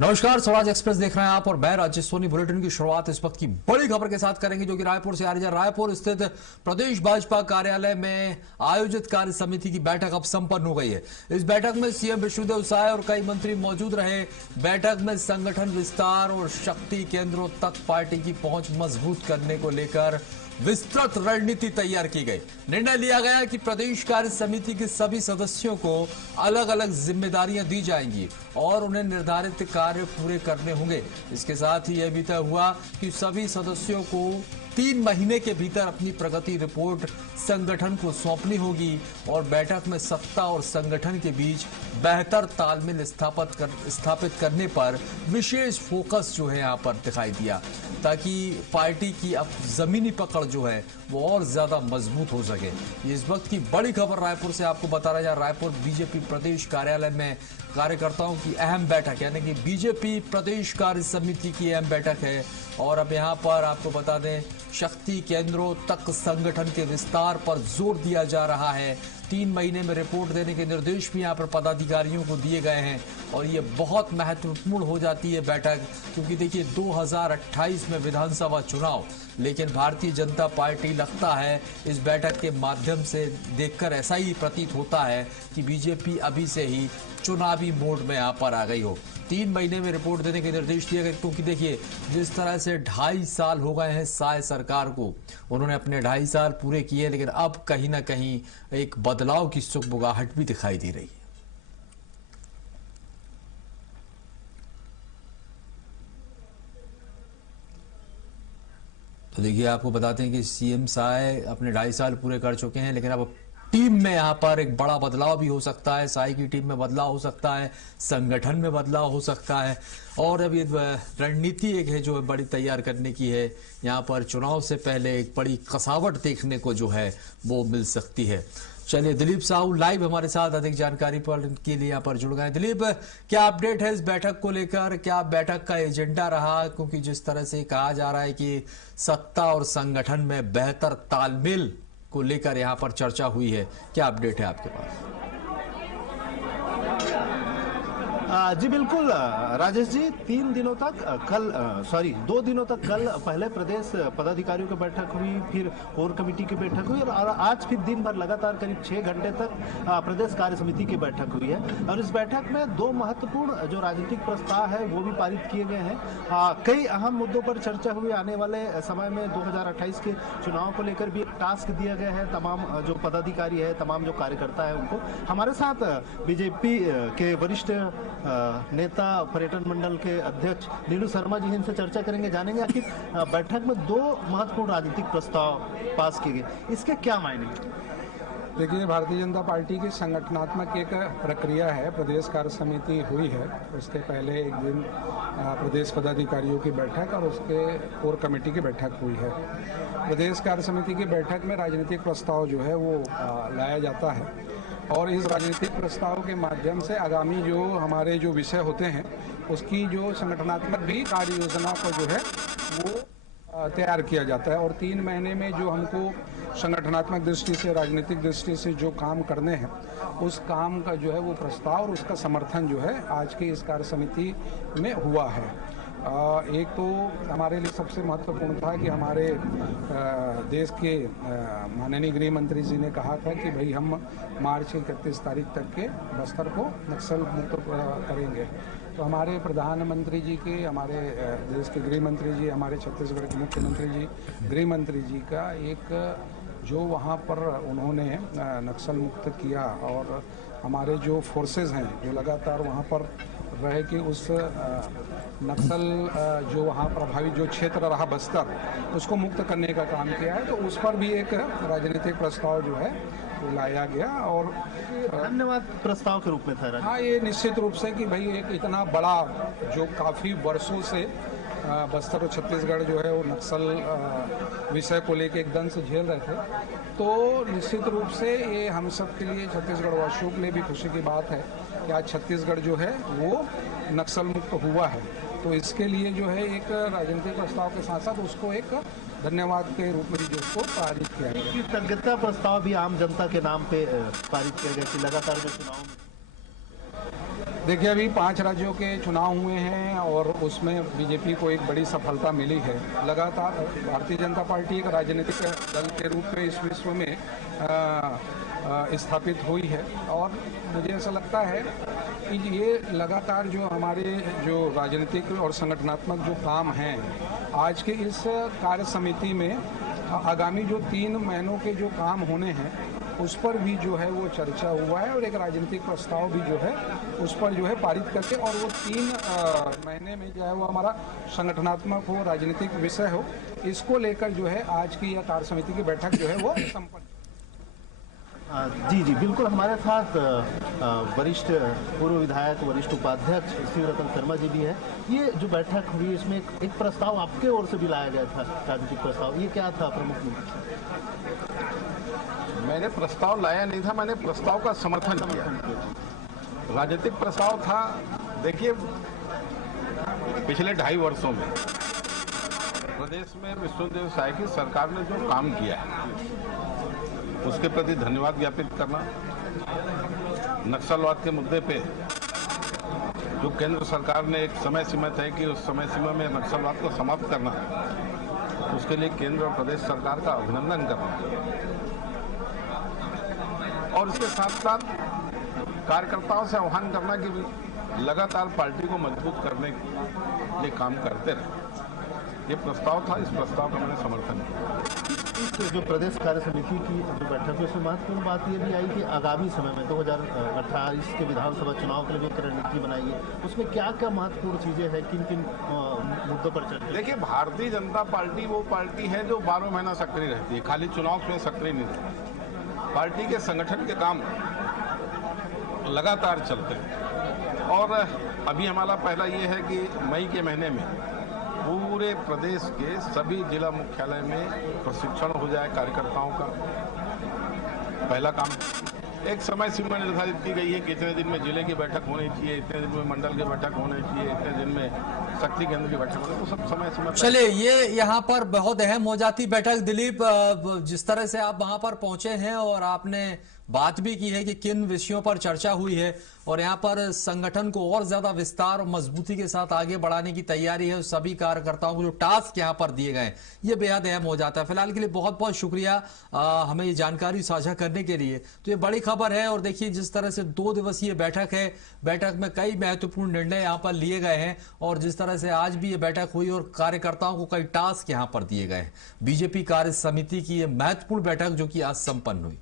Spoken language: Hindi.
नमस्कार, स्वराज एक्सप्रेस देख रहे हैं आप और मैं राजेश सोनी। बुलेटिन की शुरुआत इस वक्त की बड़ी खबर के साथ करेंगे जो कि रायपुर से आ रही है। रायपुर स्थित प्रदेश भाजपा कार्यालय में आयोजित कार्य समिति की बैठक अब संपन्न हो गई है। इस बैठक में सीएम विष्णुदेव साय और कई मंत्री मौजूद रहे। बैठक में संगठन विस्तार और शक्ति केंद्रों तक पार्टी की पहुंच मजबूत करने को लेकर विस्तृत रणनीति तैयार की गई। निर्णय लिया गया कि प्रदेश कार्य समिति के सभी सदस्यों को अलग अलग जिम्मेदारियां दी जाएंगी और उन्हें निर्धारित कार्य पूरे करने होंगे। इसके साथ ही यह भी तय हुआ कि सभी सदस्यों को 3 महीने के भीतर अपनी प्रगति रिपोर्ट संगठन को सौंपनी होगी और बैठक में सत्ता और संगठन के बीच बेहतर तालमेल स्थापित करने पर विशेष फोकस जो है यहाँ पर दिखाई दिया, ताकि पार्टी की अब जमीनी पकड़ जो है वो और ज्यादा मजबूत हो सके। ये इस वक्त की बड़ी खबर रायपुर से आपको बता रहा है। रायपुर बीजेपी प्रदेश कार्यालय में कार्यकर्ताओं की अहम बैठक, यानी कि बीजेपी प्रदेश कार्य समिति की अहम बैठक है। और अब यहाँ पर आपको बता दें, शक्ति केंद्रों तक संगठन के विस्तार पर जोर दिया जा रहा है। 3 महीने में रिपोर्ट देने के निर्देश भी यहाँ पर पदाधिकारियों को दिए गए हैं और ये बहुत महत्वपूर्ण हो जाती है बैठक, क्योंकि देखिए 2028 में विधानसभा चुनाव, लेकिन भारतीय जनता पार्टी लगता है इस बैठक के माध्यम से देखकर ऐसा ही प्रतीत होता है कि बीजेपी अभी से ही चुनावी मोड में यहाँ पर आ गई हो। 3 महीने में रिपोर्ट देने के निर्देश दिए गए, क्योंकि देखिए जिस तरह से 2.5 साल हो गए हैं साय सरकार को, उन्होंने अपने 2.5 साल पूरे किए, लेकिन अब कहीं ना कहीं एक बदलाव की सुगबुगाहट भी दिखाई दे रही है। तो देखिए आपको बताते हैं कि सीएम साय अपने 2.5 साल पूरे कर चुके हैं, लेकिन अब टीम में यहाँ पर एक बड़ा बदलाव भी हो सकता है। साई की टीम में बदलाव हो सकता है, संगठन में बदलाव हो सकता है और अब ये रणनीति एक है जो बड़ी तैयार करने की है। यहाँ पर चुनाव से पहले एक बड़ी कसावट देखने को जो है वो मिल सकती है। चलिए, दिलीप साहू लाइव हमारे साथ अधिक जानकारी पर के लिए यहाँ पर जुड़ गए। दिलीप, क्या अपडेट है इस बैठक को लेकर? क्या बैठक का एजेंडा रहा? क्योंकि जिस तरह से कहा जा रहा है कि सत्ता और संगठन में बेहतर तालमेल को लेकर यहाँ पर चर्चा हुई है, क्या अपडेट है आपके पास? जी बिल्कुल राजेश जी, 2 दिनों तक कल पहले प्रदेश पदाधिकारियों की बैठक हुई, फिर कोर कमेटी की बैठक हुई और आज फिर दिन भर लगातार करीब 6 घंटे तक प्रदेश कार्य समिति की बैठक हुई है। और इस बैठक में 2 महत्वपूर्ण जो राजनीतिक प्रस्ताव है वो भी पारित किए गए हैं। कई अहम मुद्दों पर चर्चा हुई। आने वाले समय में 2028 के चुनाव को लेकर भी टास्क दिया गया है तमाम जो पदाधिकारी है, तमाम जो कार्यकर्ता है उनको। हमारे साथ बीजेपी के वरिष्ठ नेता पर्यटन मंडल के अध्यक्ष नीलू शर्मा जी इनसे चर्चा करेंगे, जानेंगे आखिर बैठक में 2 महत्वपूर्ण राजनीतिक प्रस्ताव पास किए गए, इसके क्या मायने हैं? देखिए, भारतीय जनता पार्टी की संगठनात्मक एक प्रक्रिया है। प्रदेश कार्य समिति हुई है, उसके पहले एक दिन प्रदेश पदाधिकारियों की बैठक और उसके कोर कमेटी की बैठक हुई है। प्रदेश कार्य समिति की बैठक में राजनीतिक प्रस्ताव जो है वो लाया जाता है और इस राजनीतिक प्रस्ताव के माध्यम से आगामी जो हमारे जो विषय होते हैं उसकी जो संगठनात्मक भी कार्य योजना को जो है वो तैयार किया जाता है। और 3 महीने में जो हमको संगठनात्मक दृष्टि से, राजनीतिक दृष्टि से जो काम करने हैं उस काम का जो है वो प्रस्ताव और उसका समर्थन जो है आज की इस कार्य समिति में हुआ है। एक तो हमारे लिए सबसे महत्वपूर्ण था कि हमारे देश के माननीय गृह मंत्री जी ने कहा था कि भाई हम मार्च 31 तारीख तक के बस्तर को नक्सल मुक्त करेंगे। तो हमारे प्रधानमंत्री जी के, हमारे देश के गृह मंत्री जी, हमारे छत्तीसगढ़ के मुख्यमंत्री जी, गृह मंत्री जी का एक जो वहाँ पर उन्होंने नक्सल मुक्त किया और हमारे जो फोर्सेस हैं जो लगातार वहाँ पर रहे कि उस नक्सल जो वहाँ प्रभावित जो क्षेत्र रहा बस्तर, उसको मुक्त करने का काम किया है। तो उस पर भी एक राजनीतिक प्रस्ताव जो है वो लाया गया और धन्यवाद प्रस्ताव के रूप में था। हाँ, ये निश्चित रूप से कि भाई एक इतना बड़ा जो काफ़ी वर्षों से बस्तर और छत्तीसगढ़ जो है वो नक्सल विषय को लेकर एक दंश झेल रहे थे, तो निश्चित रूप से ये हम सब के लिए, छत्तीसगढ़ वासियों के लिए भी खुशी की बात है कि आज छत्तीसगढ़ जो है वो नक्सल मुक्त हुआ है। तो इसके लिए जो है एक राजनीतिक प्रस्ताव के साथ साथ उसको एक धन्यवाद के रूप में जो उसको पारित किया गया। कृतज्ञता प्रस्ताव भी आम जनता के नाम पे पारित किया गया कि लगातार जो चुनाव में देखिए, अभी 5 राज्यों के चुनाव हुए हैं और उसमें बीजेपी को एक बड़ी सफलता मिली है। लगातार भारतीय जनता पार्टी एक राजनीतिक दल के रूप में इस विश्व में स्थापित हुई है और मुझे ऐसा लगता है कि ये लगातार जो हमारे जो राजनीतिक और संगठनात्मक जो काम हैं आज के इस कार्य समिति में आगामी जो 3 महीनों के जो काम होने हैं उस पर भी जो है वो चर्चा हुआ है और एक राजनीतिक प्रस्ताव भी जो है उस पर जो है पारित करके और वो 3 महीने में जो है वो हमारा संगठनात्मक हो, राजनीतिक विषय हो, इसको लेकर जो है आज की यह कार्य समिति की बैठक जो है वो संपन्न। जी जी बिल्कुल, हमारे साथ वरिष्ठ पूर्व विधायक वरिष्ठ उपाध्यक्ष शिवरतन शर्मा जी भी है। ये जो बैठक हुई इसमें एक प्रस्ताव आपके ओर से भी लाया गया था, राजनीतिक प्रस्ताव, ये क्या था प्रमुख मुद्दा? मैंने प्रस्ताव लाया नहीं था, मैंने प्रस्ताव का समर्थन किया। राजनीतिक प्रस्ताव था, देखिए पिछले 2.5 वर्षों में प्रदेश में विष्णुदेव साय की सरकार ने जो काम किया है उसके प्रति धन्यवाद ज्ञापित करना, नक्सलवाद के मुद्दे पे जो केंद्र सरकार ने एक समय सीमा तय की, उस समय सीमा में नक्सलवाद को समाप्त करना, उसके लिए केंद्र और प्रदेश सरकार का अभिनंदन करना और इसके साथ साथ कार्यकर्ताओं से आह्वान करना कि लगातार पार्टी को मजबूत करने के लिए काम करते रहे। ये प्रस्ताव था, इस प्रस्ताव का मैंने समर्थन किया। इस जो प्रदेश कार्य समिति की जो बैठक है उसमें महत्वपूर्ण बात ये भी आई कि आगामी समय में 2028 के विधानसभा चुनाव के लिए भी रणनीति बनाई है। उसमें क्या क्या महत्वपूर्ण चीजें हैं, किन किन मुद्दों पर चर्चा? देखिए, भारतीय जनता पार्टी वो पार्टी है जो 12 महीना सक्रिय रहती है, खाली चुनाव में सक्रिय नहीं रहती। पार्टी के संगठन के काम लगातार चलते हैं और अभी हमारा पहला ये है कि मई के महीने में पूरे प्रदेश के सभी जिला मुख्यालय में प्रशिक्षण हो जाए कार्यकर्ताओं का। पहला काम, एक समय सीमा निर्धारित की गई है कि इतने दिन में जिले की बैठक होनी चाहिए, इतने दिन में मंडल की बैठक होनी चाहिए, इतने दिन में शक्ति केंद्र की बैठक होनी चाहिए, तो सब समय सीमा। चलिए, ये यहाँ पर बहुत अहम हो जाती बैठक। दिलीप, जिस तरह से आप वहां पर पहुंचे हैं और आपने बात भी की है कि किन विषयों पर चर्चा हुई है और यहाँ पर संगठन को और ज्यादा विस्तार और मजबूती के साथ आगे बढ़ाने की तैयारी है, सभी कार्यकर्ताओं को जो टास्क यहाँ पर दिए गए ये बेहद अहम हो जाता है। फिलहाल के लिए बहुत बहुत शुक्रिया हमें ये जानकारी साझा करने के लिए। तो ये बड़ी खबर है और देखिए जिस तरह से 2 दिवसीय बैठक है, बैठक में कई महत्वपूर्ण निर्णय यहाँ पर लिए गए हैं और जिस तरह से आज भी ये बैठक हुई और कार्यकर्ताओं को कई टास्क यहाँ पर दिए गए हैं। बीजेपी कार्य समिति की ये महत्वपूर्ण बैठक जो कि आज संपन्न हुई।